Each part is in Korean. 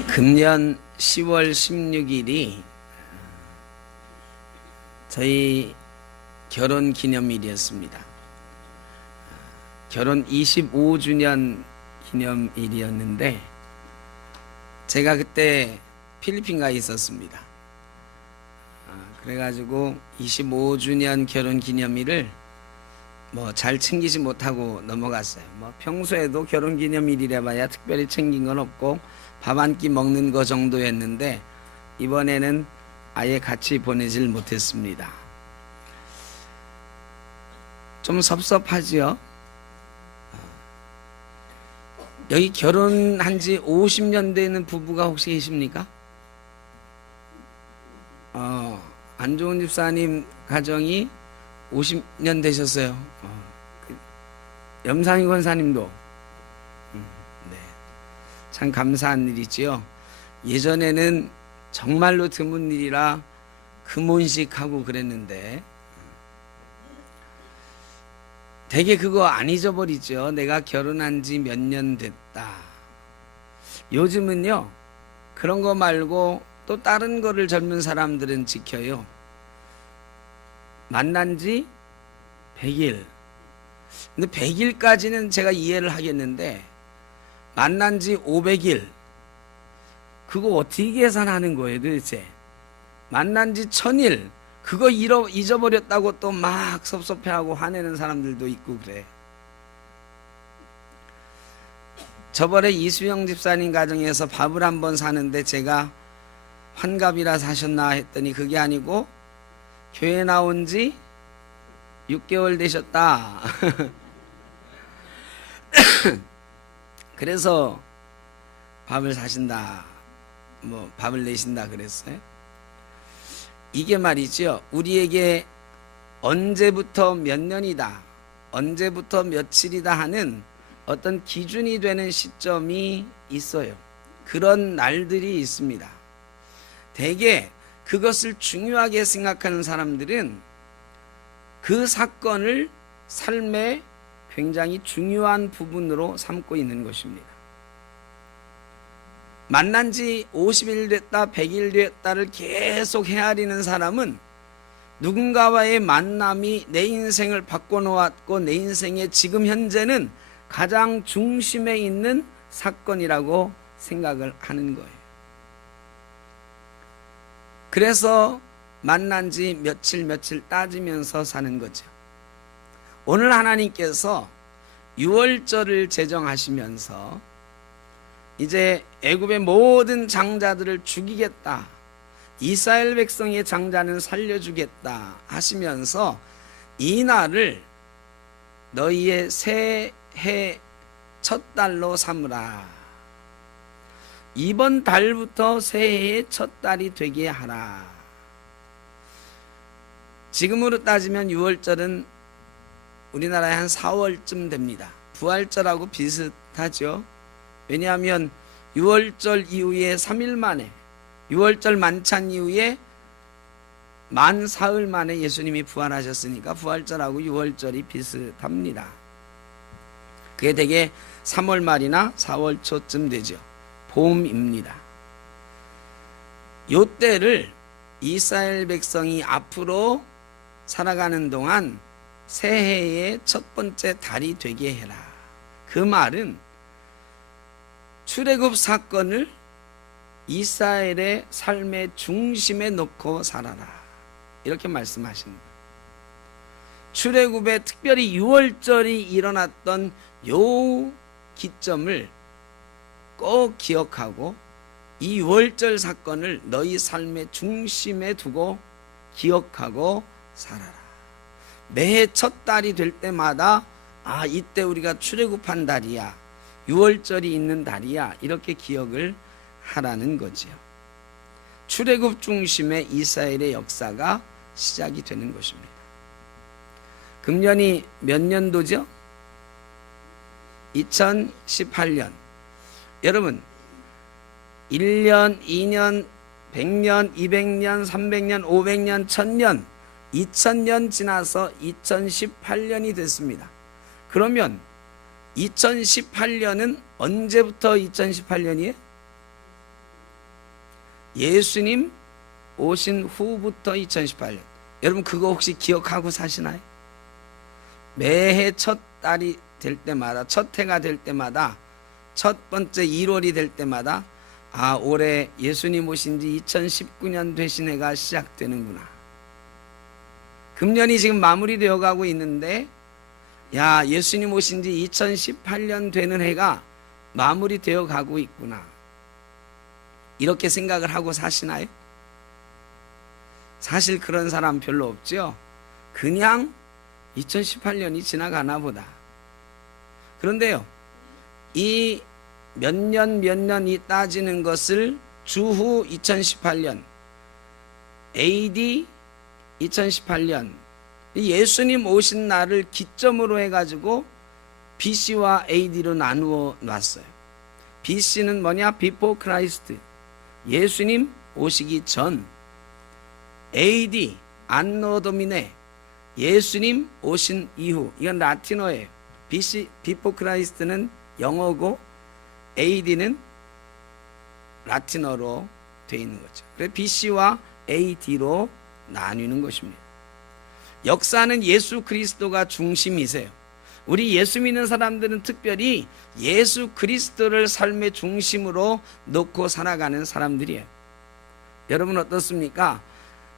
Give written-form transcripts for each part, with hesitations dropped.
금년 10월 16일이 저희 결혼 기념일이었습니다. 결혼 25주년 기념일이었는데 제가 그때 필리핀가에 있었습니다. 그래가지고 25주년 결혼 기념일을 잘 챙기지 못하고 넘어갔어요. 평소에도 결혼 기념일이라 봐야 특별히 챙긴 건 없고 밥 한 끼 먹는 거 정도였는데 이번에는 아예 같이 보내질 못했습니다. 좀 섭섭하지요? 여기 결혼한 지 50년 되는 부부가 혹시 계십니까? 안좋은 집사님 가정이 50년 되셨어요. 염상희 권사님도 네, 참 감사한 일이지요. 예전에는 정말로 드문 일이라 금혼식하고 그랬는데 되게 그거 안 잊어버리죠. 내가 결혼한 지 몇 년 됐다. 요즘은요 그런 거 말고 또 다른 거를 젊은 사람들은 지켜요. 만난 지 100일. 근데 100일까지는 제가 이해를 하겠는데 만난 지 500일. 그거 어떻게 계산하는 거예요 도대체? 만난 지 1000일. 그거 잊어버렸다고 또 막 섭섭해하고 화내는 사람들도 있고 그래. 저번에 이수영 집사님 가정에서 밥을 한번 사는데 제가 환갑이라 사셨나 했더니 그게 아니고 교회 나온 지 6개월 되셨다. 그래서 밥을 사신다, 밥을 내신다 그랬어요. 이게 말이죠. 우리에게 언제부터 몇 년이다, 언제부터 며칠이다 하는 어떤 기준이 되는 시점이 있어요. 그런 날들이 있습니다. 대개 그것을 중요하게 생각하는 사람들은 그 사건을 삶의 굉장히 중요한 부분으로 삼고 있는 것입니다. 만난 지 50일 됐다, 100일 됐다를 계속 헤아리는 사람은 누군가와의 만남이 내 인생을 바꿔놓았고 내 인생의 지금 현재는 가장 중심에 있는 사건이라고 생각을 하는 거예요. 그래서 만난 지 며칠 따지면서 사는 거죠. 오늘 하나님께서 유월절을 제정하시면서 이제 애굽의 모든 장자들을 죽이겠다, 이스라엘 백성의 장자는 살려주겠다 하시면서 이 날을 너희의 새해 첫 달로 삼으라. 이번 달부터 새해의 첫 달이 되게 하라. 지금으로 따지면 6월절은 우리나라에 한 4월쯤 됩니다. 부활절하고 비슷하죠. 왜냐하면 6월절 이후에 3일 만에, 6월절 만찬 이후에 만 사흘 만에 예수님이 부활하셨으니까 부활절하고 6월절이 비슷합니다. 그게 되게 3월 말이나 4월 초쯤 되죠. 봄입니다. 요 때를 이스라엘 백성이 앞으로 살아가는 동안 새해의 첫 번째 달이 되게 해라. 그 말은 출애굽 사건을 이스라엘의 삶의 중심에 놓고 살아라, 이렇게 말씀하십니다. 출애굽에 특별히 6월절이 일어났던 요 기점을 꼭 기억하고 이 6월절 사건을 너희 삶의 중심에 두고 기억하고 살아라. 매해 첫 달이 될 때마다 이때 우리가 출애굽한 달이야, 6월절이 있는 달이야, 이렇게 기억을 하라는 거지요. 출애굽 중심의 이스라엘의 역사가 시작이 되는 것입니다. 금년이 몇 년도죠? 2018년. 여러분 1년, 2년, 100년, 200년, 300년, 500년, 1000년, 2000년 지나서 2018년이 됐습니다. 그러면 2018년은 언제부터 2018년이에요? 예수님 오신 후부터 2018년. 여러분 그거 혹시 기억하고 사시나요? 매해 첫 달이 될 때마다, 첫 해가 될 때마다, 첫 번째 1월이 될 때마다 아, 올해 예수님 오신 지 2019년 되신 해가 시작되는구나. 금년이 지금 마무리되어 가고 있는데 야, 예수님 오신 지 2018년 되는 해가 마무리되어 가고 있구나. 이렇게 생각을 하고 사시나요? 사실 그런 사람 별로 없죠. 그냥 2018년이 지나가나 보다. 그런데요, 이 몇 년이 따지는 것을 주후 2018년, AD 2018년, 예수님 오신 날을 기점으로 해가지고 BC와 AD로 나누어 놨어요. BC는 뭐냐? Before Christ, 예수님 오시기 전. AD, 안노 도미네, 예수님 오신 이후. 이건 라틴어예요. BC, Before Christ는 영어고 AD는 라틴어로 되어 있는 거죠. 그래서 BC와 AD로 나뉘는 것입니다. 역사는 예수 그리스도가 중심이세요. 우리 예수 믿는 사람들은 특별히 예수 그리스도를 삶의 중심으로 놓고 살아가는 사람들이에요. 여러분 어떻습니까?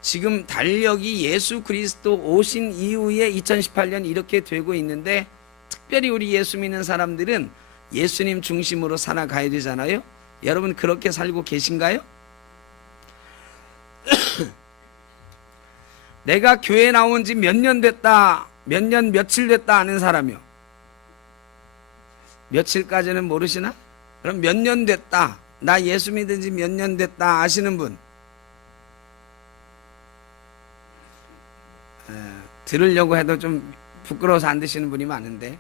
지금 달력이 예수 그리스도 오신 이후에 2018년 이렇게 되고 있는데, 특별히 우리 예수 믿는 사람들은 예수님 중심으로 살아가야 되잖아요. 여러분 그렇게 살고 계신가요? 내가 교회 나온 지 몇 년 됐다, 몇 년 며칠 됐다 아는 사람이요. 며칠까지는 모르시나? 그럼 몇 년 됐다, 나 예수 믿은 지 몇 년 됐다 아시는 분? 들으려고 해도 좀 부끄러워서 안 드시는 분이 많은데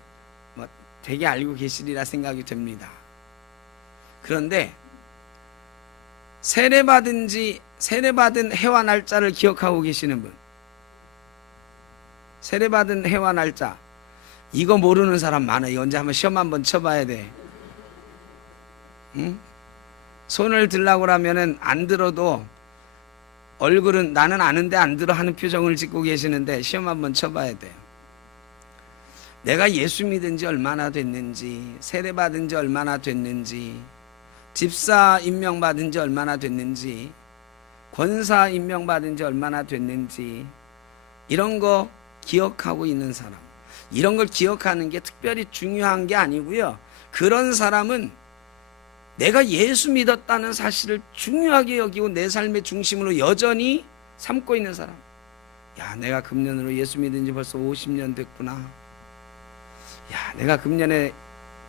뭐 되게 알고 계시리라 생각이 됩니다. 그런데 세례받은 해와 날짜를 기억하고 계시는 분, 세례받은 해와 날짜 이거 모르는 사람 많아요. 언제 한번 시험 한번 쳐봐야 돼. 응? 손을 들라고 하면은 안 들어도 얼굴은 나는 아는데 안 들어 하는 표정을 짓고 계시는데 시험 한번 쳐봐야 돼요. 내가 예수 믿은 지 얼마나 됐는지, 세례받은 지 얼마나 됐는지, 집사 임명받은 지 얼마나 됐는지, 권사 임명받은 지 얼마나 됐는지, 이런 거 기억하고 있는 사람, 이런 걸 기억하는 게 특별히 중요한 게 아니고요. 그런 사람은 내가 예수 믿었다는 사실을 중요하게 여기고 내 삶의 중심으로 여전히 삼고 있는 사람. 야, 내가 금년으로 예수 믿은 지 벌써 50년 됐구나. 야, 내가 금년에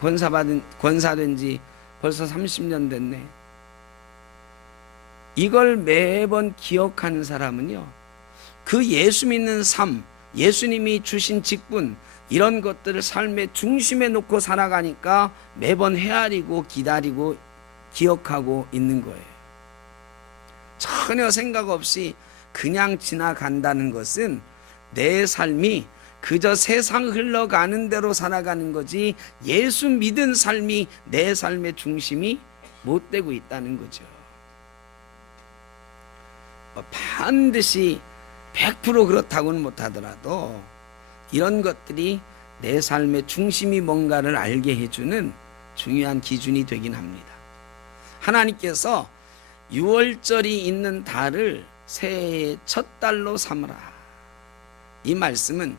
권사된 지 벌써 30년 됐네. 이걸 매번 기억하는 사람은요, 그 예수 믿는 삶, 예수님이 주신 직분, 이런 것들을 삶의 중심에 놓고 살아가니까 매번 헤아리고 기다리고 기억하고 있는 거예요. 전혀 생각 없이 그냥 지나간다는 것은 내 삶이 그저 세상 흘러가는 대로 살아가는 거지, 예수 믿은 삶이 내 삶의 중심이 못 되고 있다는 거죠. 반드시 100% 그렇다고는 못하더라도 이런 것들이 내 삶의 중심이 뭔가를 알게 해주는 중요한 기준이 되긴 합니다. 하나님께서 6월절이 있는 달을 새해의 첫 달로 삼으라. 이 말씀은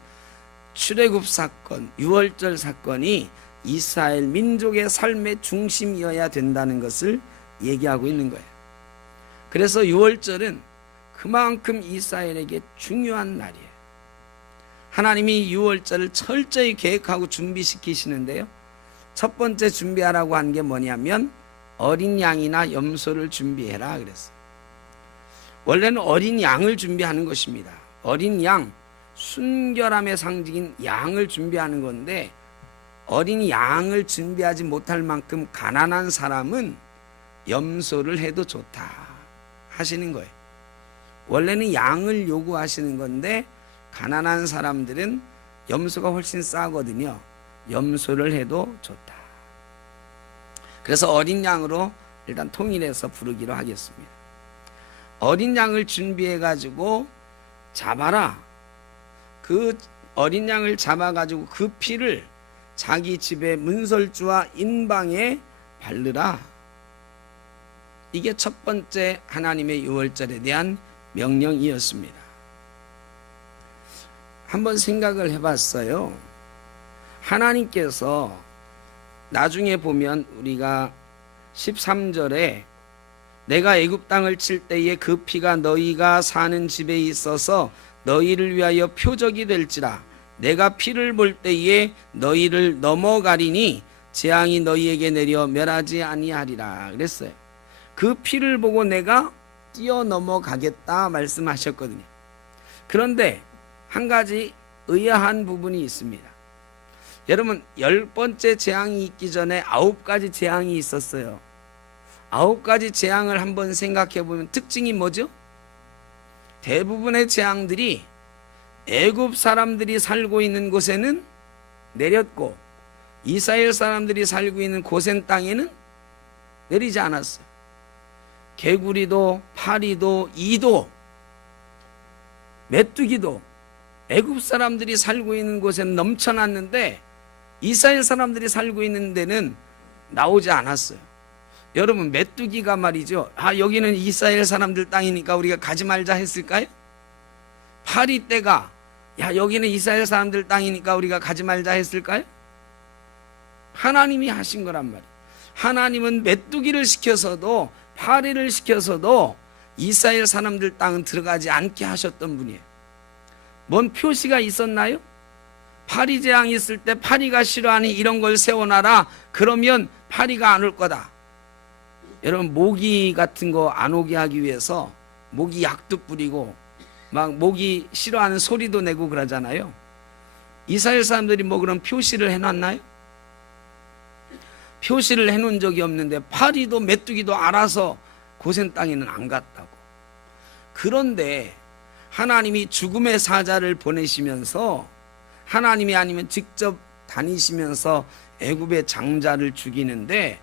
출애굽 사건, 6월절 사건이 이스라엘 민족의 삶의 중심이어야 된다는 것을 얘기하고 있는 거예요. 그래서 6월절은 그만큼 이스라엘에게 중요한 날이에요. 하나님이 6월절을 철저히 계획하고 준비시키시는데요, 첫 번째 준비하라고 한 게 뭐냐면 어린 양이나 염소를 준비해라 그랬어요. 원래는 어린 양을 준비하는 것입니다. 어린 양, 순결함의 상징인 양을 준비하는 건데, 어린 양을 준비하지 못할 만큼 가난한 사람은 염소를 해도 좋다 하시는 거예요. 원래는 양을 요구하시는 건데 가난한 사람들은 염소가 훨씬 싸거든요. 염소를 해도 좋다. 그래서 어린 양으로 일단 통일해서 부르기로 하겠습니다. 어린 양을 준비해 가지고 잡아라. 그 어린 양을 잡아 가지고 그 피를 자기 집의 문설주와 인방에 바르라. 이게 첫 번째 하나님의 유월절에 대한 명령이었습니다. 한번 생각을 해봤어요. 하나님께서 나중에 보면 우리가 13절에 내가 애굽 땅을 칠 때에 그 피가 너희가 사는 집에 있어서 너희를 위하여 표적이 될지라. 내가 피를 볼 때에 너희를 넘어가리니 재앙이 너희에게 내려 멸하지 아니하리라 그랬어요. 그 피를 보고 내가 뛰어넘어가겠다 말씀하셨거든요. 그런데 한 가지 의아한 부분이 있습니다. 여러분, 10번째 재앙이 있기 전에 9가지 재앙이 있었어요. 9가지 재앙을 한번 생각해 보면 특징이 뭐죠? 대부분의 재앙들이 애굽 사람들이 살고 있는 곳에는 내렸고 이스라엘 사람들이 살고 있는 고센 땅에는 내리지 않았어요. 개구리도 파리도 이도 메뚜기도 애굽 사람들이 살고 있는 곳에는 넘쳐났는데 이스라엘 사람들이 살고 있는 데는 나오지 않았어요. 여러분, 메뚜기가 말이죠, 여기는 이스라엘 사람들 땅이니까 우리가 가지 말자 했을까요? 파리떼가 여기는 이스라엘 사람들 땅이니까 우리가 가지 말자 했을까요? 하나님이 하신 거란 말이에요. 하나님은 메뚜기를 시켜서도 파리를 시켜서도 이스라엘 사람들 땅은 들어가지 않게 하셨던 분이에요. 뭔 표시가 있었나요? 파리 재앙이 있을 때 파리가 싫어하니 이런 걸 세워놔라. 그러면 파리가 안 올 거다. 여러분, 모기 같은 거 안 오게 하기 위해서 모기 약도 뿌리고 막 모기 싫어하는 소리도 내고 그러잖아요. 이스라엘 사람들이 뭐 그런 표시를 해놨나요? 표시를 해놓은 적이 없는데 파리도 메뚜기도 알아서 고센 땅에는 안 갔다고. 그런데 하나님이 죽음의 사자를 보내시면서 하나님이 아니면 직접 다니시면서 애굽의 장자를 죽이는데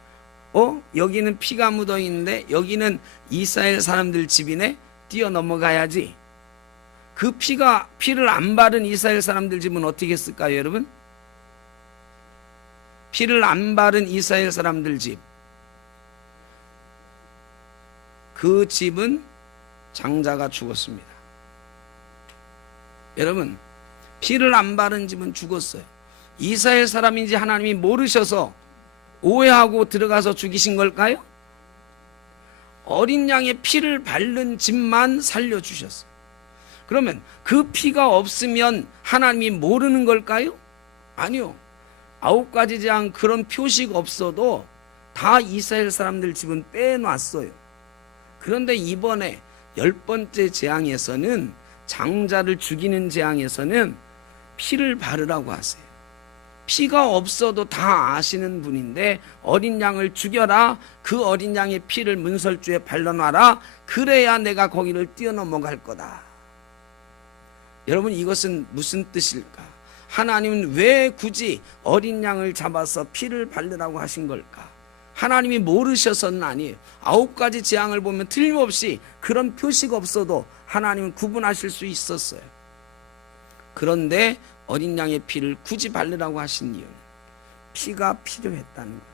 여기는 피가 묻어 있는데 여기는 이스라엘 사람들 집이네, 뛰어넘어가야지. 그 피를 안 바른 이스라엘 사람들 집은 어떻게 했을까요, 여러분? 피를 안 바른 이스라엘 사람들 집, 그 집은 장자가 죽었습니다. 여러분, 피를 안 바른 집은 죽었어요. 이스라엘 사람인지 하나님이 모르셔서 오해하고 들어가서 죽이신 걸까요? 어린 양의 피를 바른 집만 살려주셨어요. 그러면 그 피가 없으면 하나님이 모르는 걸까요? 아니요. 9가지 재앙 그런 표시가 없어도 다 이스라엘 사람들 집은 빼놨어요. 그런데 이번에 10번째 재앙에서는, 장자를 죽이는 재앙에서는 피를 바르라고 하세요. 피가 없어도 다 아시는 분인데 어린 양을 죽여라. 그 어린 양의 피를 문설주에 발라놔라. 그래야 내가 거기를 뛰어넘어갈 거다. 여러분, 이것은 무슨 뜻일까? 하나님은 왜 굳이 어린 양을 잡아서 피를 바르라고 하신 걸까? 하나님이 모르셔서는 아니에요. 9가지 재앙을 보면 틀림없이 그런 표시가 없어도 하나님은 구분하실 수 있었어요. 그런데 어린 양의 피를 굳이 바르라고 하신 이유는 피가 필요했다는 거예요.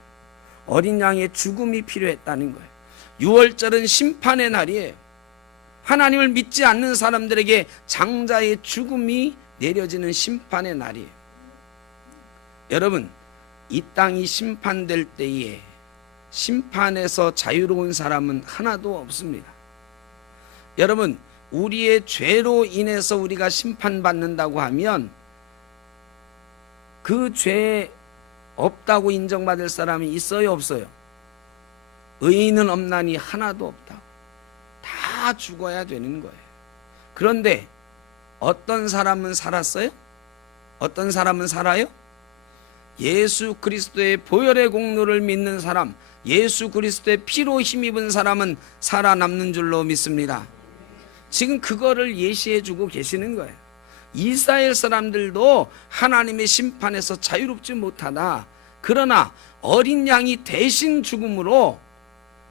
어린 양의 죽음이 필요했다는 거예요. 6월절은 심판의 날이에요. 하나님을 믿지 않는 사람들에게 장자의 죽음이 내려지는 심판의 날이에요. 여러분, 이 땅이 심판될 때에 심판에서 자유로운 사람은 하나도 없습니다. 여러분, 우리의 죄로 인해서 우리가 심판받는다고 하면 그 죄 없다고 인정받을 사람이 있어요, 없어요? 의인은 없나니 하나도 없다. 다 죽어야 되는 거예요. 그런데 어떤 사람은 살았어요? 어떤 사람은 살아요? 예수 그리스도의 보혈의 공로를 믿는 사람, 예수 그리스도의 피로 힘입은 사람은 살아남는 줄로 믿습니다. 지금 그거를 예시해 주고 계시는 거예요. 이스라엘 사람들도 하나님의 심판에서 자유롭지 못하다. 그러나 어린 양이 대신 죽음으로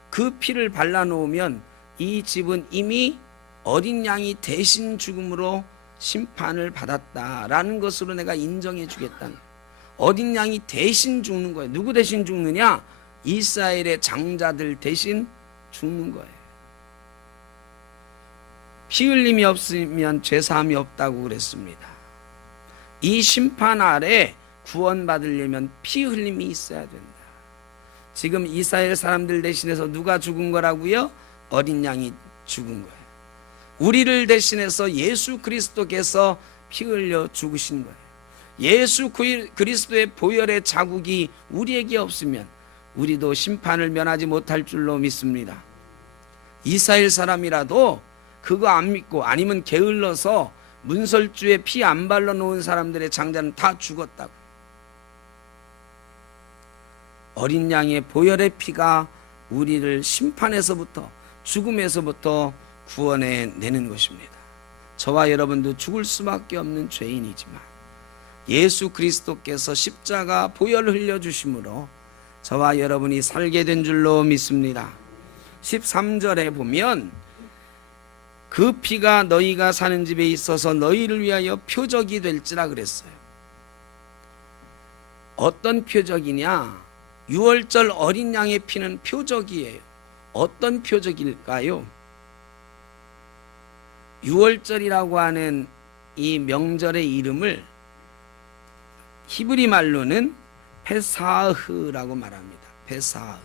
그 피를 발라놓으면 이 집은 이미 어린 양이 대신 죽음으로 심판을 받았다라는 것으로 내가 인정해 주겠다는, 어린 양이 대신 죽는 거예요. 누구 대신 죽느냐? 이스라엘의 장자들 대신 죽는 거예요. 피 흘림이 없으면 죄사함이 없다고 그랬습니다. 이 심판 아래 구원받으려면 피 흘림이 있어야 된다. 지금 이스라엘 사람들 대신해서 누가 죽은 거라고요? 어린 양이 죽은 거예요. 우리를 대신해서 예수 그리스도께서 피 흘려 죽으신 거예요. 예수 그리스도의 보혈의 자국이 우리에게 없으면 우리도 심판을 면하지 못할 줄로 믿습니다. 이스라엘 사람이라도 그거 안 믿고 아니면 게을러서 문설주에 피 안 발라 놓은 사람들의 장자는 다 죽었다고. 어린 양의 보혈의 피가 우리를 심판에서부터, 죽음에서부터 구원해 내는 것입니다. 저와 여러분도 죽을 수밖에 없는 죄인이지만 예수 그리스도께서 십자가 보혈을 흘려주심으로 저와 여러분이 살게 된 줄로 믿습니다. 13절에 보면 그 피가 너희가 사는 집에 있어서 너희를 위하여 표적이 될지라 그랬어요. 어떤 표적이냐? 유월절 어린 양의 피는 표적이에요. 어떤 표적일까요? 유월절이라고 하는 이 명절의 이름을 히브리 말로는 페사흐라고 말합니다. 페사흐.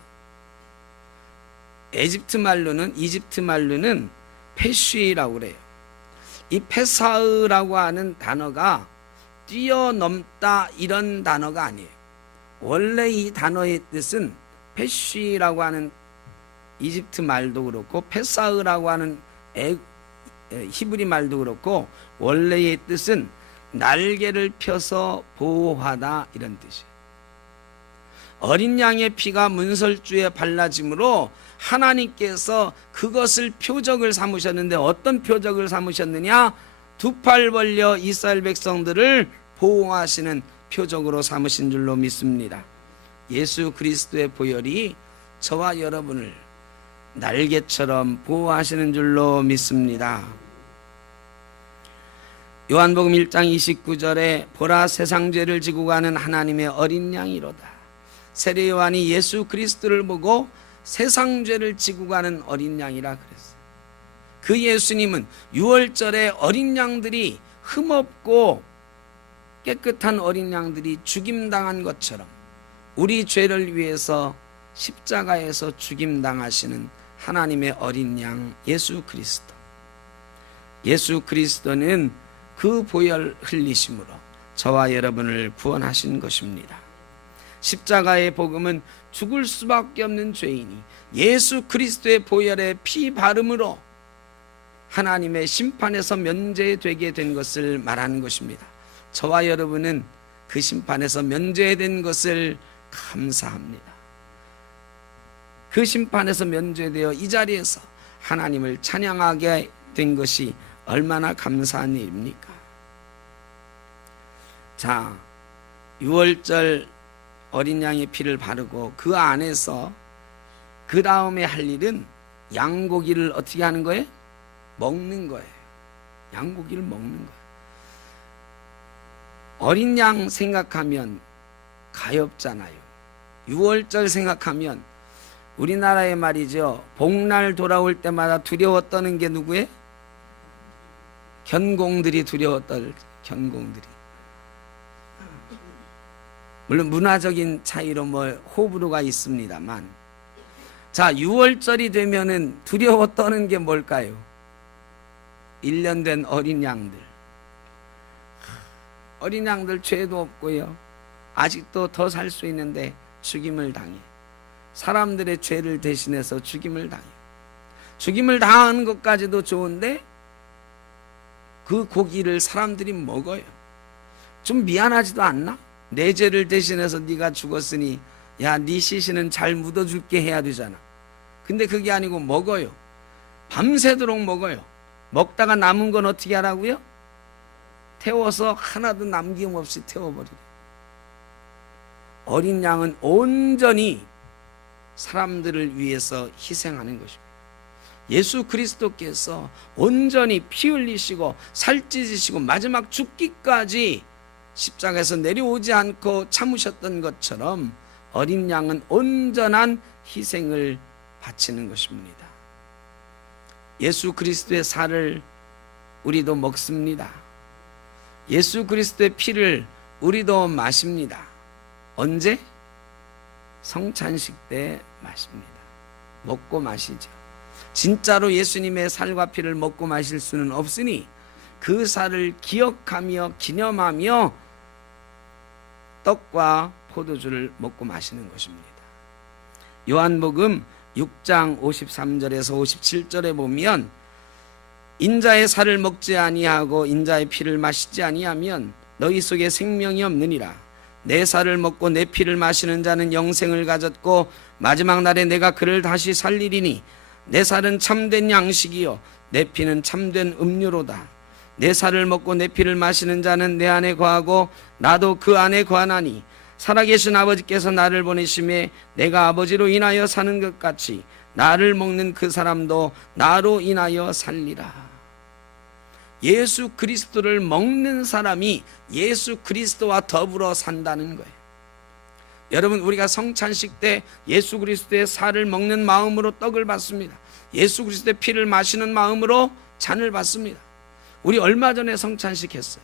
이집트 말로는 페쉬라고 그래요. 이 페사흐라고 하는 단어가 뛰어넘다 이런 단어가 아니에요. 원래 이 단어의 뜻은 페쉬라고 하는 이집트 말도 그렇고 페사흐라고 하는 히브리 말도 그렇고 원래의 뜻은 날개를 펴서 보호하다 이런 뜻이에요. 어린 양의 피가 문설주에 발라짐으로 하나님께서 그것을 표적을 삼으셨는데 어떤 표적을 삼으셨느냐? 두 팔 벌려 이스라엘 백성들을 보호하시는 표적으로 삼으신 줄로 믿습니다. 예수 그리스도의 보혈이 저와 여러분을 날개처럼 보호하시는 줄로 믿습니다. 요한복음 1장 29절에 보라 세상 죄를 지고 가는 하나님의 어린 양이로다. 세례 요한이 예수 그리스도를 보고 세상 죄를 지고 가는 어린 양이라 그랬어요. 그 예수님은 유월절에 어린 양들이 흠없고 깨끗한 어린 양들이 죽임당한 것처럼 우리 죄를 위해서 십자가에서 죽임당하시는 하나님의 어린 양 예수 그리스도. 예수 그리스도는 그 보혈 흘리심으로 저와 여러분을 구원하신 것입니다. 십자가의 복음은 죽을 수밖에 없는 죄인이 예수 그리스도의 보혈의 피 바름으로 하나님의 심판에서 면제되게 된 것을 말하는 것입니다. 저와 여러분은 그 심판에서 면제된 것을 감사합니다. 그 심판에서 면제되어 이 자리에서 하나님을 찬양하게 된 것이 얼마나 감사한 일입니까? 자, 유월절 어린 양의 피를 바르고 그 안에서 그 다음에 할 일은 양고기를 어떻게 하는 거예요? 먹는 거예요. 양고기를 먹는 거예요. 어린 양 생각하면 가엾잖아요. 유월절 생각하면 우리나라에 말이죠. 복날 돌아올 때마다 두려워 떠는 게 누구예요? 견공들이 두려워 떨 견공들이. 물론 문화적인 차이로 호불호가 있습니다만, 자, 유월절이 되면은 두려워 떠는 게 뭘까요? 1년 된 어린 양들. 어린 양들 죄도 없고요. 아직도 더 살 수 있는데 죽임을 당해. 사람들의 죄를 대신해서 죽임을 당해. 죽임을 당하는 것까지도 좋은데 그 고기를 사람들이 먹어요. 좀 미안하지도 않나? 내 죄를 대신해서 네가 죽었으니 야, 네 시신은 잘 묻어줄게 해야 되잖아. 근데 그게 아니고 먹어요. 밤새도록 먹어요. 먹다가 남은 건 어떻게 하라고요? 태워서 하나도 남김없이 태워버리래. 어린 양은 온전히 사람들을 위해서 희생하는 것입니다. 예수 그리스도께서 온전히 피 흘리시고 살찌지시고 마지막 죽기까지 십자가에서 내려오지 않고 참으셨던 것처럼 어린 양은 온전한 희생을 바치는 것입니다. 예수 그리스도의 살을 우리도 먹습니다. 예수 그리스도의 피를 우리도 마십니다. 언제? 성찬식 때 마십니다. 먹고 마시죠. 진짜로 예수님의 살과 피를 먹고 마실 수는 없으니 그 살을 기억하며 기념하며 떡과 포도주를 먹고 마시는 것입니다. 요한복음 6장 53절에서 57절에 보면 인자의 살을 먹지 아니하고 인자의 피를 마시지 아니하면 너희 속에 생명이 없느니라. 내 살을 먹고 내 피를 마시는 자는 영생을 가졌고 마지막 날에 내가 그를 다시 살리리니 내 살은 참된 양식이요 내 피는 참된 음료로다. 내 살을 먹고 내 피를 마시는 자는 내 안에 거하고 나도 그 안에 거하나니 살아계신 아버지께서 나를 보내심에 내가 아버지로 인하여 사는 것 같이 나를 먹는 그 사람도 나로 인하여 살리라. 예수 그리스도를 먹는 사람이 예수 그리스도와 더불어 산다는 거예요. 여러분, 우리가 성찬식 때 예수 그리스도의 살을 먹는 마음으로 떡을 받습니다. 예수 그리스도의 피를 마시는 마음으로 잔을 받습니다. 우리 얼마 전에 성찬식 했어요.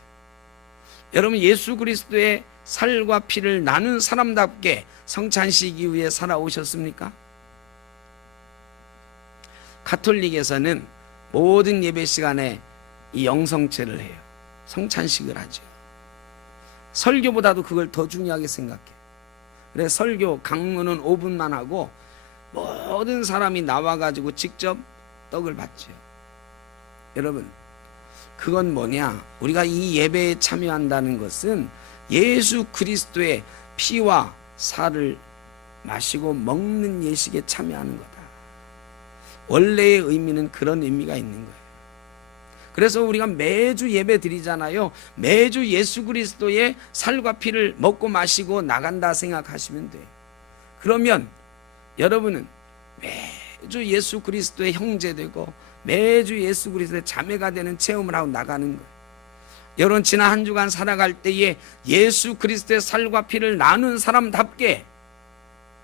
여러분, 예수 그리스도의 살과 피를 나눈 사람답게 성찬식 이후에 살아오셨습니까? 가톨릭에서는 모든 예배 시간에 이 영성체를 해요. 성찬식을 하죠. 설교보다도 그걸 더 중요하게 생각해요. 그래서 설교 강론은 5분만 하고 모든 사람이 나와가지고 직접 떡을 받죠. 여러분, 그건 뭐냐? 우리가 이 예배에 참여한다는 것은 예수 그리스도의 피와 살을 마시고 먹는 예식에 참여하는 거다. 원래의 의미는 그런 의미가 있는 거예요. 그래서 우리가 매주 예배 드리잖아요. 매주 예수 그리스도의 살과 피를 먹고 마시고 나간다 생각하시면 돼요. 그러면 여러분은 매주 예수 그리스도의 형제되고 매주 예수 그리스도의 자매가 되는 체험을 하고 나가는 거예요. 여러분, 지난 한 주간 살아갈 때에 예수 그리스도의 살과 피를 나눈 사람답게,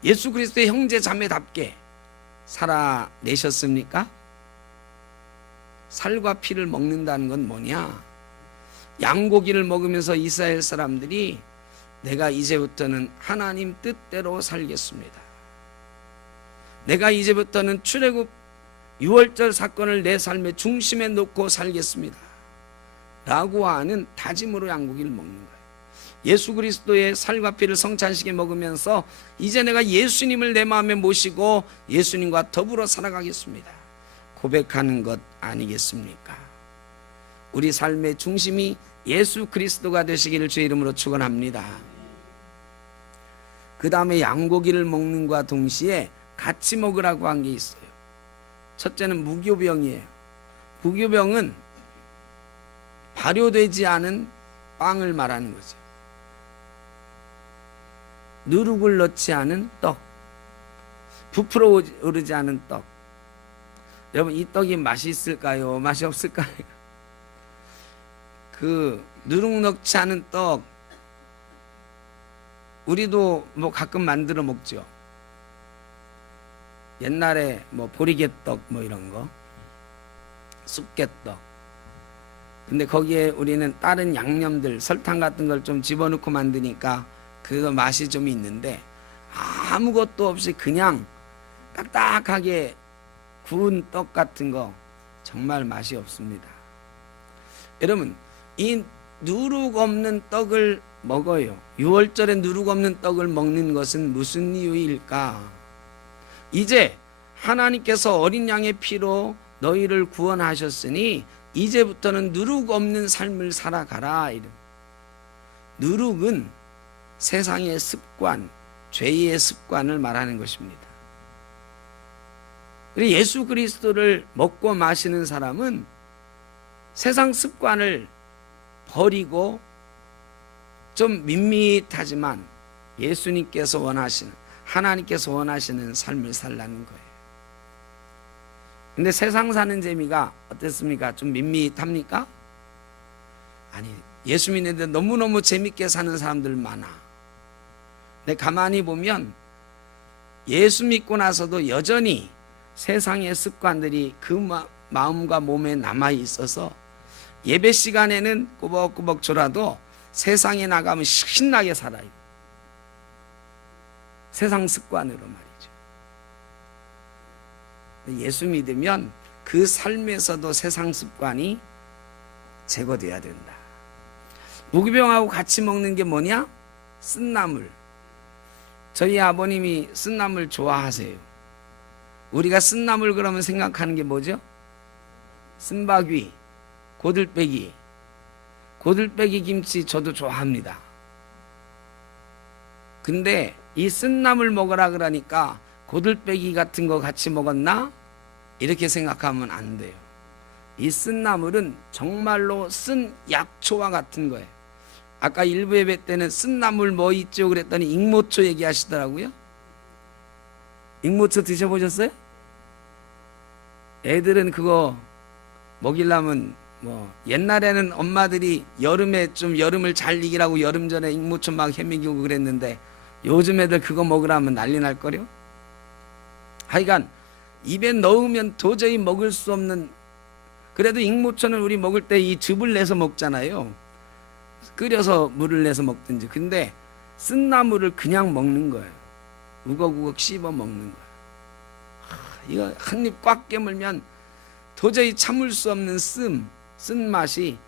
예수 그리스도의 형제 자매답게 살아내셨습니까? 살과 피를 먹는다는 건 뭐냐? 양고기를 먹으면서 이스라엘 사람들이 내가 이제부터는 하나님 뜻대로 살겠습니다. 내가 이제부터는 출애굽 6월절 사건을 내 삶의 중심에 놓고 살겠습니다 라고 하는 다짐으로 양고기를 먹는 거예요. 예수 그리스도의 살과 피를 성찬식에 먹으면서 이제 내가 예수님을 내 마음에 모시고 예수님과 더불어 살아가겠습니다 고백하는 것 아니겠습니까? 우리 삶의 중심이 예수 그리스도가 되시기를 주의 이름으로 축원합니다. 그 다음에 양고기를 먹는과 동시에 같이 먹으라고 한 게 있어요. 첫째는 무교병이에요. 무교병은 발효되지 않은 빵을 말하는 거죠. 누룩을 넣지 않은 떡, 부풀어 오르지 않은 떡. 여러분, 이 떡이 맛이 있을까요? 맛이 없을까요? 그 누룩 넣지 않은 떡, 우리도 뭐 가끔 만들어 먹죠. 옛날에 뭐 보리개떡 뭐 이런 거, 쑥개떡. 근데 거기에 우리는 다른 양념들, 설탕 같은 걸 좀 집어넣고 만드니까 그거 맛이 좀 있는데, 아무것도 없이 그냥 딱딱하게 구운 떡 같은 거 정말 맛이 없습니다. 여러분, 이 누룩 없는 떡을 먹어요. 6월절에 누룩 없는 떡을 먹는 것은 무슨 이유일까? 이제 하나님께서 어린 양의 피로 너희를 구원하셨으니 이제부터는 누룩 없는 삶을 살아가라. 누룩은 세상의 습관, 죄의 습관을 말하는 것입니다. 그리고 예수 그리스도를 먹고 마시는 사람은 세상 습관을 버리고 좀 밋밋하지만 예수님께서 원하시는, 하나님께서 원하시는 삶을 살라는 거예요. 근데 세상 사는 재미가 어땠습니까? 좀 밋밋합니까? 아니, 예수 믿는데 너무너무 재밌게 사는 사람들 많아. 근데 가만히 보면 예수 믿고 나서도 여전히 세상의 습관들이 그 마음과 몸에 남아 있어서 예배 시간에는 꾸벅꾸벅 졸아도 세상에 나가면 신나게 살아요. 세상 습관으로 말이죠. 예수 믿으면 그 삶에서도 세상 습관이 제거돼야 된다. 무기병하고 같이 먹는 게 뭐냐? 쓴나물. 저희 아버님이 쓴나물 좋아하세요. 우리가 쓴나물 그러면 생각하는 게 뭐죠? 쓴바귀, 고들빼기. 고들빼기 김치 저도 좋아합니다. 근데 이 쓴나물 먹으라 그러니까 고들빼기 같은 거 같이 먹었나? 이렇게 생각하면 안 돼요. 이 쓴나물은 정말로 쓴 약초와 같은 거예요. 아까 일부 예배 때는 쓴나물 뭐 있죠? 그랬더니 익모초 얘기하시더라고요. 익모초 드셔보셨어요? 애들은 그거 먹이려면 뭐 옛날에는 엄마들이 여름에 좀 여름을 잘 이기라고 여름 전에 익모초 막 해먹이고 그랬는데 요즘 애들 그거 먹으라면 난리 날 거려. 하여간 입에 넣으면 도저히 먹을 수 없는, 그래도 익모초는 우리 먹을 때 이 즙을 내서 먹잖아요. 끓여서 물을 내서 먹든지. 근데 쓴나물을 그냥 먹는 거예요. 우걱우걱 씹어 먹는 거예요. 이거 한 입 꽉 깨물면 도저히 참을 수 없는 쓴맛이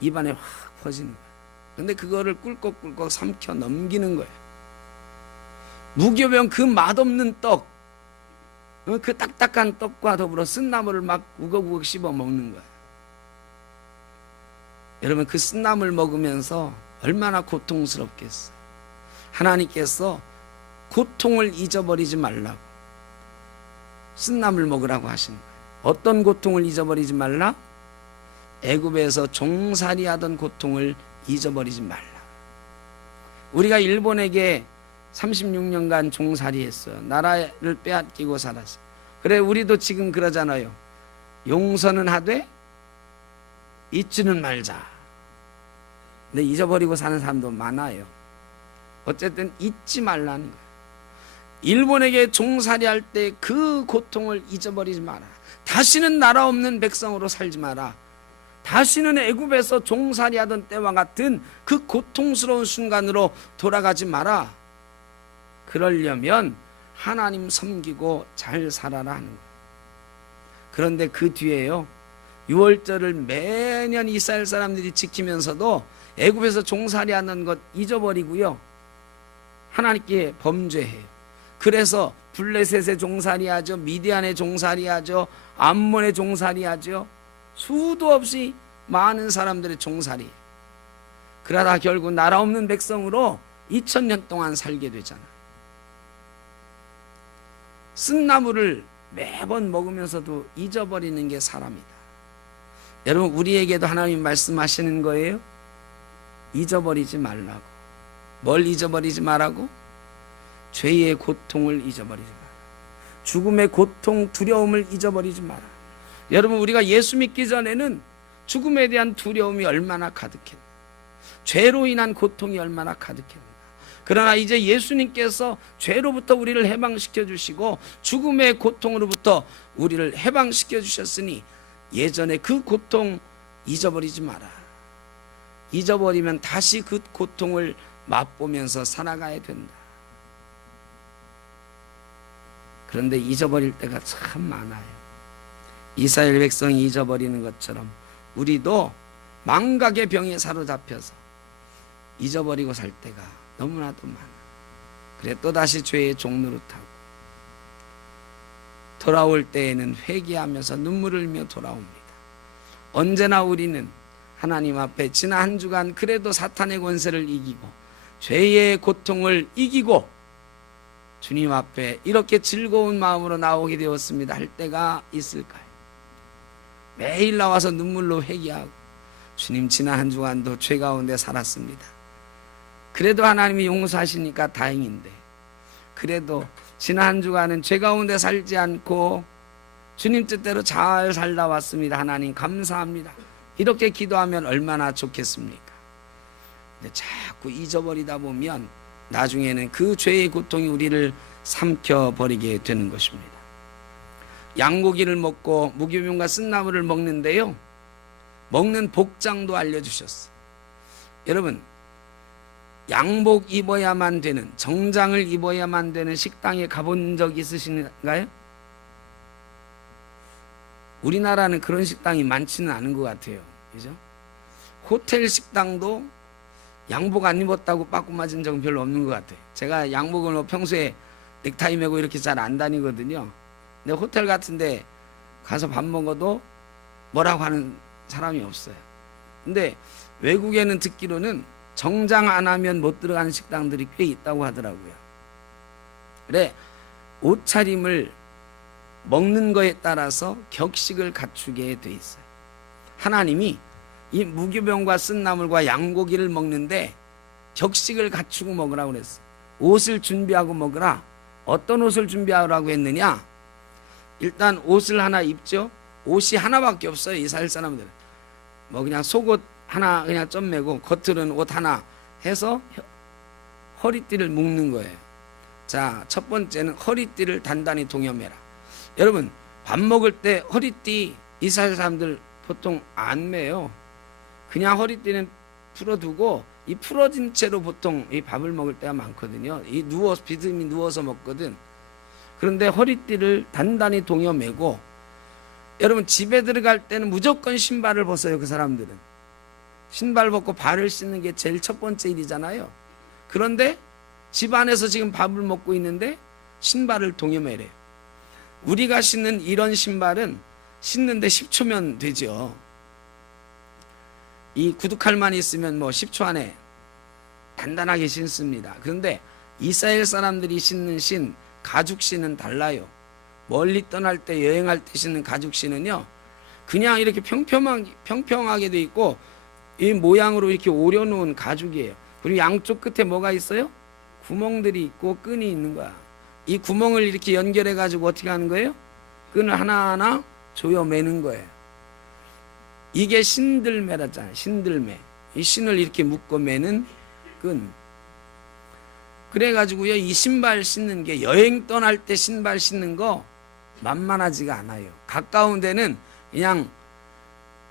입안에 확 퍼지는 거예요. 근데 그거를 꿀꺽꿀꺽 삼켜 넘기는 거예요. 무교병 그 맛없는 떡, 그 딱딱한 떡과 더불어 쓴나물을 막 우걱우걱 씹어 먹는 거예요. 여러분, 그 쓴나물 먹으면서 얼마나 고통스럽겠어요. 하나님께서 고통을 잊어버리지 말라고 쓴나물 먹으라고 하신 거예요. 어떤 고통을 잊어버리지 말라? 애굽에서 종살이하던 고통을 잊어버리지 말라. 우리가 일본에게 36년간 종살이했어요. 나라를 빼앗기고 살았어요. 그래, 우리도 지금 그러잖아요. 용서는 하되 잊지는 말자. 근데 잊어버리고 사는 사람도 많아요. 어쨌든 잊지 말라는 거예요. 일본에게 종살이할 때 그 고통을 잊어버리지 마라. 다시는 나라 없는 백성으로 살지 마라. 다시는 애굽에서 종살이하던 때와 같은 그 고통스러운 순간으로 돌아가지 마라. 그러려면 하나님 섬기고 잘 살아라 하는 거예요. 그런데 그 뒤에요, 6월절을 매년 이스라엘 사람들이 지키면서도 애굽에서 종살이하는 것 잊어버리고요, 하나님께 범죄해요. 그래서 블레셋에 종살이하죠, 미디안에 종살이하죠, 암몬에 종살이하죠. 수도 없이 많은 사람들의 종살이. 그러다 결국 나라 없는 백성으로 2000년 동안 살게 되잖아. 쓴나물을 매번 먹으면서도 잊어버리는 게 사람이다. 여러분, 우리에게도 하나님 말씀하시는 거예요. 잊어버리지 말라고. 뭘 잊어버리지 말라고? 죄의 고통을 잊어버리지 마라. 죽음의 고통, 두려움을 잊어버리지 마라. 여러분, 우리가 예수 믿기 전에는 죽음에 대한 두려움이 얼마나 가득했나, 죄로 인한 고통이 얼마나 가득했나. 그러나 이제 예수님께서 죄로부터 우리를 해방시켜 주시고 죽음의 고통으로부터 우리를 해방시켜 주셨으니 예전에 그 고통 잊어버리지 마라. 잊어버리면 다시 그 고통을 맛보면서 살아가야 된다. 그런데 잊어버릴 때가 참 많아요. 이스라엘 백성이 잊어버리는 것처럼 우리도 망각의 병에 사로잡혀서 잊어버리고 살 때가 너무나도 많아. 그래, 또다시 죄의 종로로 타고 돌아올 때에는 회개하면서 눈물을 흘며 돌아옵니다. 언제나 우리는 하나님 앞에 지난 한 주간 그래도 사탄의 권세를 이기고 죄의 고통을 이기고 주님 앞에 이렇게 즐거운 마음으로 나오게 되었습니다 할 때가 있을까요? 매일 나와서 눈물로 회개하고, 주님, 지난 한 주간도 죄 가운데 살았습니다. 그래도 하나님이 용서하시니까 다행인데, 그래도 지난 한 주간은 죄 가운데 살지 않고 주님 뜻대로 잘 살다 왔습니다. 하나님 감사합니다. 이렇게 기도하면 얼마나 좋겠습니까? 근데 자꾸 잊어버리다 보면 나중에는 그 죄의 고통이 우리를 삼켜버리게 되는 것입니다. 양고기를 먹고 무교병과 쓴나물을 먹는데요, 먹는 복장도 알려주셨어요. 여러분, 양복 입어야만 되는, 정장을 입어야만 되는 식당에 가본 적 있으신가요? 우리나라는 그런 식당이 많지는 않은 것 같아요. 그죠? 호텔 식당도 양복 안 입었다고 빠꾸 맞은 적은 별로 없는 것 같아요. 제가 양복을 뭐 평소에 넥타이 메고 이렇게 잘 안 다니거든요. 근데 호텔 같은데 가서 밥 먹어도 뭐라고 하는 사람이 없어요. 근데 외국에는 듣기로는 정장 안 하면 못 들어가는 식당들이 꽤 있다고 하더라고요. 그래, 옷차림을 먹는 거에 따라서 격식을 갖추게 돼 있어요. 하나님이 이 무교병과 쓴나물과 양고기를 먹는데 격식을 갖추고 먹으라고 그랬어요. 옷을 준비하고 먹으라. 어떤 옷을 준비하라고 했느냐? 일단 옷을 하나 입죠. 옷이 하나밖에 없어요. 이스라엘 사람들은 뭐 그냥 속옷 하나 그냥 좀 매고 겉으로는 옷 하나 해서 허리띠를 묶는 거예요. 자, 첫 번째는 허리띠를 단단히 동여매라. 여러분, 밥 먹을 때 허리띠 이스라엘 사람들 보통 안 매요. 그냥 허리띠는 풀어두고 이 풀어진 채로 보통 이 밥을 먹을 때가 많거든요. 이 누워서 비듬이 누워서 먹거든. 그런데 허리띠를 단단히 동여매고, 여러분 집에 들어갈 때는 무조건 신발을 벗어요. 그 사람들은 신발 벗고 발을 씻는 게 제일 첫 번째 일이잖아요. 그런데 집 안에서 지금 밥을 먹고 있는데 신발을 동여매래요. 우리가 신는 이런 신발은 신는데 10초면 되죠. 이 구두칼만 있으면 뭐 10초 안에 단단하게 신습니다. 그런데 이스라엘 사람들이 신는 신, 가죽 신은 달라요. 멀리 떠날 때, 여행할 때 신는 가죽 신은요, 그냥 이렇게 평평하게 돼 있고 이 모양으로 이렇게 오려놓은 가죽이에요. 그리고 양쪽 끝에 뭐가 있어요? 구멍들이 있고 끈이 있는 거야. 이 구멍을 이렇게 연결해 가지고 어떻게 하는 거예요? 끈을 하나하나 조여 매는 거예요. 이게 신들매라잖아요. 신들매. 이 신을 이렇게 묶어 매는 끈. 그래가지고요, 이 신발 신는 게, 여행 떠날 때 신발 신는 거 만만하지가 않아요. 가까운 데는 그냥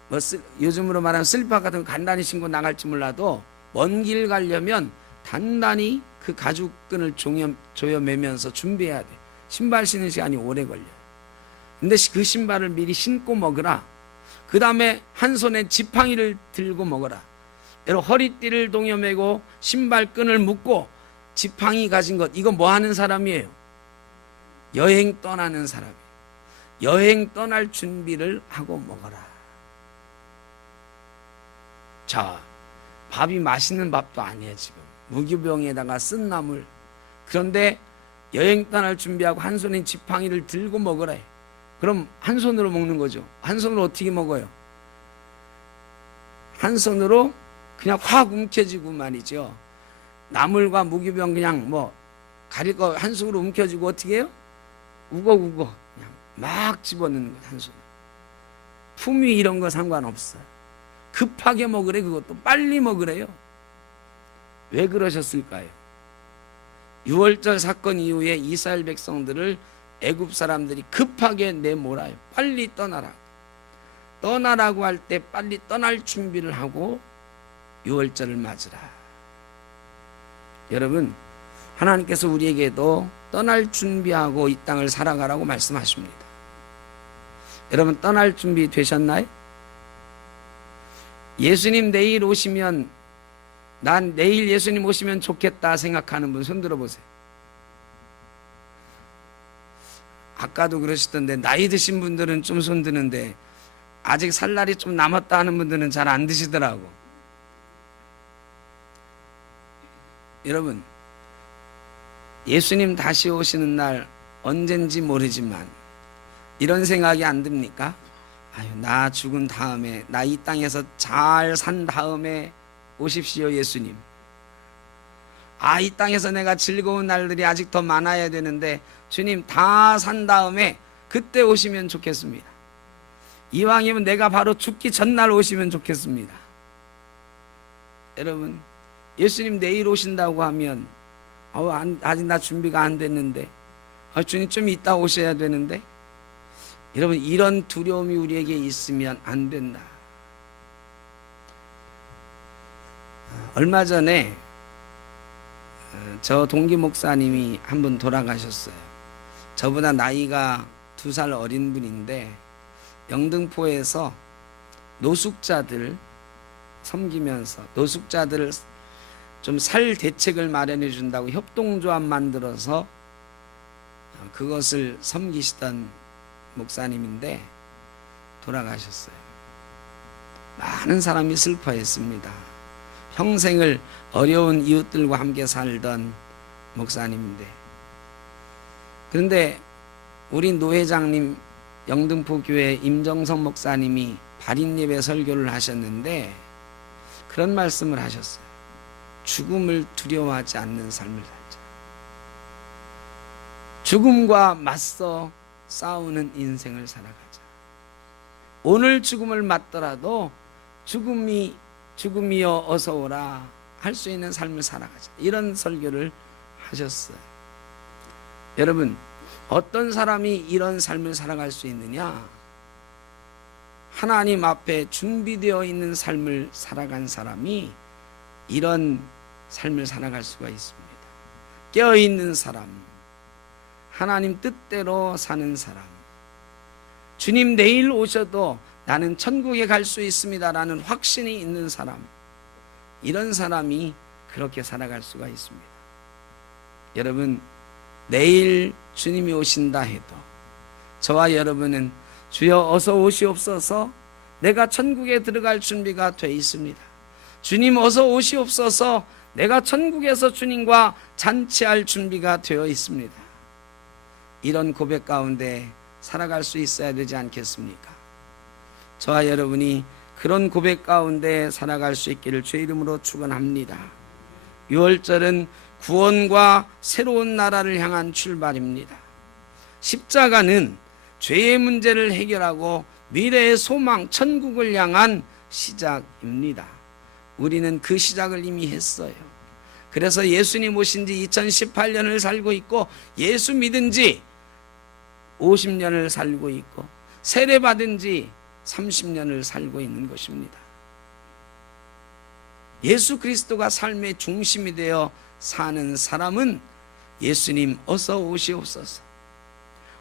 뭐 요즘으로 말하면 슬리퍼 같은 거 간단히 신고 나갈지 몰라도 먼 길 가려면 단단히 그 가죽끈을 조여 매면서 준비해야 돼. 신발 신는 시간이 오래 걸려요. 근데 그 신발을 미리 신고 먹으라. 그 다음에 한 손에 지팡이를 들고 먹어라. 여러분, 허리띠를 동여매고 신발끈을 묶고 지팡이 가진 것, 이거 뭐 하는 사람이에요? 여행 떠나는 사람이에요. 여행 떠날 준비를 하고 먹어라. 자, 밥이 맛있는 밥도 아니에요. 지금 무교병에다가 쓴나물. 그런데 여행 떠날 준비하고 한 손에 지팡이를 들고 먹으라 해요. 그럼 한 손으로 먹는 거죠. 한 손으로 어떻게 먹어요? 한 손으로 그냥 확 움켜쥐고 말이죠. 나물과 무교병 그냥 뭐 가릴 거 한 손으로 움켜쥐고 어떻게 해요? 우거우거 그냥 막 집어넣는 것, 한 손. 품위 이런 거 상관없어요. 급하게 먹으래. 그것도 빨리 먹으래요. 왜 그러셨을까요? 6월절 사건 이후에 이스라엘 백성들을 애굽 사람들이 급하게 내몰아요. 빨리 떠나라. 떠나라고 할 때 빨리 떠날 준비를 하고 6월절을 맞으라. 여러분, 하나님께서 우리에게도 떠날 준비하고 이 땅을 살아가라고 말씀하십니다. 여러분, 떠날 준비 되셨나요? 예수님 내일 오시면, 난 내일 예수님 오시면 좋겠다 생각하는 분 손 들어보세요. 아까도 그러시던데 나이 드신 분들은 좀 손 드는데 아직 살 날이 좀 남았다 하는 분들은 잘 안 드시더라고. 여러분, 예수님 다시 오시는 날 언젠지 모르지만 이런 생각이 안 듭니까? 아유, 나 죽은 다음에, 나 이 땅에서 잘 산 다음에 오십시오, 예수님. 아, 이 땅에서 내가 즐거운 날들이 아직 더 많아야 되는데 주님 다 산 다음에 그때 오시면 좋겠습니다. 이왕이면 내가 바로 죽기 전날 오시면 좋겠습니다. 여러분, 예수님 내일 오신다고 하면 아직 나 준비가 안 됐는데, 주님 좀 이따 오셔야 되는데, 여러분, 이런 두려움이 우리에게 있으면 안 된다. 얼마 전에 저 동기 목사님이 한 분 돌아가셨어요. 저보다 나이가 2살 어린 분인데 영등포에서 노숙자들 섬기면서 노숙자들 좀 살 대책을 마련해 준다고 협동조합 만들어서 그것을 섬기시던 목사님인데 돌아가셨어요. 많은 사람이 슬퍼했습니다. 평생을 어려운 이웃들과 함께 살던 목사님인데, 그런데 우리 노 회장님 영등포교회 임정성 목사님이 발인예배 설교를 하셨는데 그런 말씀을 하셨어요. 죽음을 두려워하지 않는 삶을 살자. 죽음과 맞서 싸우는 인생을 살아가자. 오늘 죽음을 맞더라도 죽음이여 어서 오라 할 수 있는 삶을 살아가자. 이런 설교를 하셨어요. 여러분, 어떤 사람이 이런 삶을 살아갈 수 있느냐? 하나님 앞에 준비되어 있는 삶을 살아간 사람이 이런 삶을 살아갈 수가 있습니다. 깨어있는 사람, 하나님 뜻대로 사는 사람, 주님 내일 오셔도 나는 천국에 갈 수 있습니다라는 확신이 있는 사람, 이런 사람이 그렇게 살아갈 수가 있습니다. 여러분, 내일 주님이 오신다 해도 저와 여러분은 주여 어서 오시옵소서, 내가 천국에 들어갈 준비가 돼 있습니다. 주님 어서 오시옵소서, 내가 천국에서 주님과 잔치할 준비가 되어 있습니다. 이런 고백 가운데 살아갈 수 있어야 되지 않겠습니까? 저와 여러분이 그런 고백 가운데 살아갈 수 있기를 주의 이름으로 축원합니다. 6월절은 구원과 새로운 나라를 향한 출발입니다. 십자가는 죄의 문제를 해결하고 미래의 소망, 천국을 향한 시작입니다. 우리는 그 시작을 이미 했어요. 그래서 예수님 오신 지 2018년을 살고 있고, 예수 믿은 지 50년을 살고 있고, 세례받은 지 30년을 살고 있는 것입니다. 예수 그리스도가 삶의 중심이 되어 사는 사람은 예수님 어서 오시옵소서.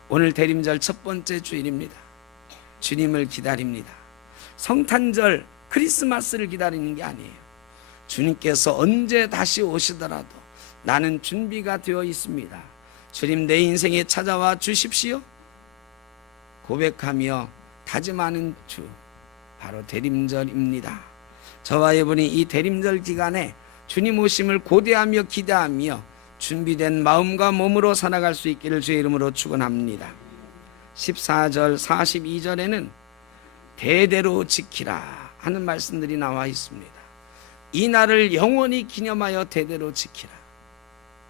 오늘 대림절 첫 번째 주일입니다. 주님을 기다립니다. 성탄절 크리스마스를 기다리는 게 아니에요. 주님께서 언제 다시 오시더라도 나는 준비가 되어 있습니다. 주님 내 인생에 찾아와 주십시오. 고백하며 다짐하는 주, 바로 대림절입니다. 저와 여러분이 이 대림절 기간에 주님 오심을 고대하며 기대하며 준비된 마음과 몸으로 살아갈 수 있기를 주의 이름으로 축원합니다. 14절 42절에는 대대로 지키라 하는 말씀들이 나와 있습니다. 이 날을 영원히 기념하여 대대로 지키라.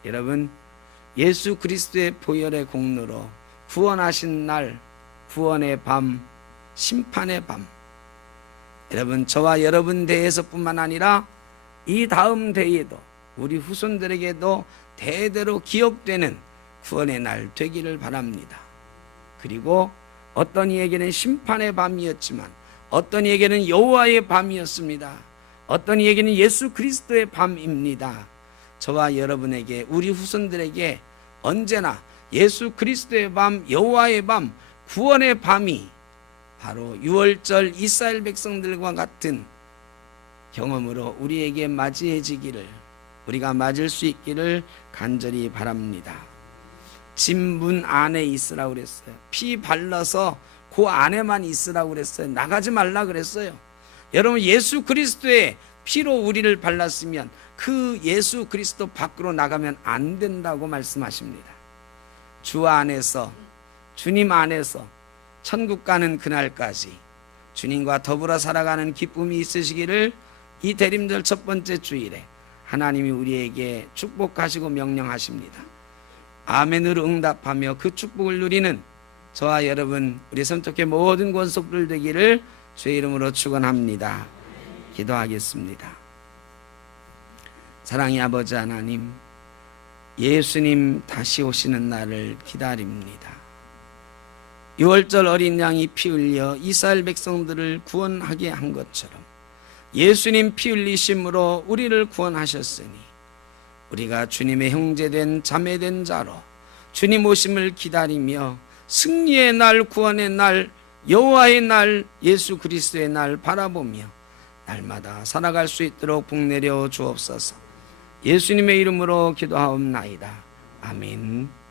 여러분, 예수 그리스도의 보혈의 공로로 구원하신 날, 구원의 밤, 심판의 밤, 여러분 저와 여러분 대에서뿐만 아니라 이 다음 대에도 우리 후손들에게도 대대로 기억되는 구원의 날 되기를 바랍니다. 그리고 어떤 이에게는 심판의 밤이었지만 어떤 이에게는 여호와의 밤이었습니다. 어떤 이에게는 예수 그리스도의 밤입니다. 저와 여러분에게, 우리 후손들에게 언제나 예수 그리스도의 밤, 여호와의 밤, 구원의 밤이 바로 6월절 이스라엘 백성들과 같은 경험으로 우리에게 맞이해지기를, 우리가 맞을 수 있기를 간절히 바랍니다. 진문 안에 있으라고 그랬어요. 피 발라서 그 안에만 있으라고 그랬어요. 나가지 말라 그랬어요. 여러분, 예수 그리스도의 피로 우리를 발랐으면 그 예수 그리스도 밖으로 나가면 안 된다고 말씀하십니다. 주 안에서, 주님 안에서 천국 가는 그날까지 주님과 더불어 살아가는 기쁨이 있으시기를 이 대림절 첫 번째 주일에 하나님이 우리에게 축복하시고 명령하십니다. 아멘으로 응답하며 그 축복을 누리는 저와 여러분 우리 섬톡회 모든 권속들 되기를 주의 이름으로 축원합니다. 기도하겠습니다. 사랑의 아버지 하나님, 예수님 다시 오시는 날을 기다립니다. 6월절 어린 양이 피 흘려 이스라엘 백성들을 구원하게 한 것처럼 예수님 피 흘리심으로 우리를 구원하셨으니 우리가 주님의 형제된 자매된 자로 주님 오심을 기다리며 승리의 날, 구원의 날, 여호와의 날, 예수 그리스도의 날 바라보며 날마다 살아갈 수 있도록 복내려 주옵소서. 예수님의 이름으로 기도하옵나이다. 아멘.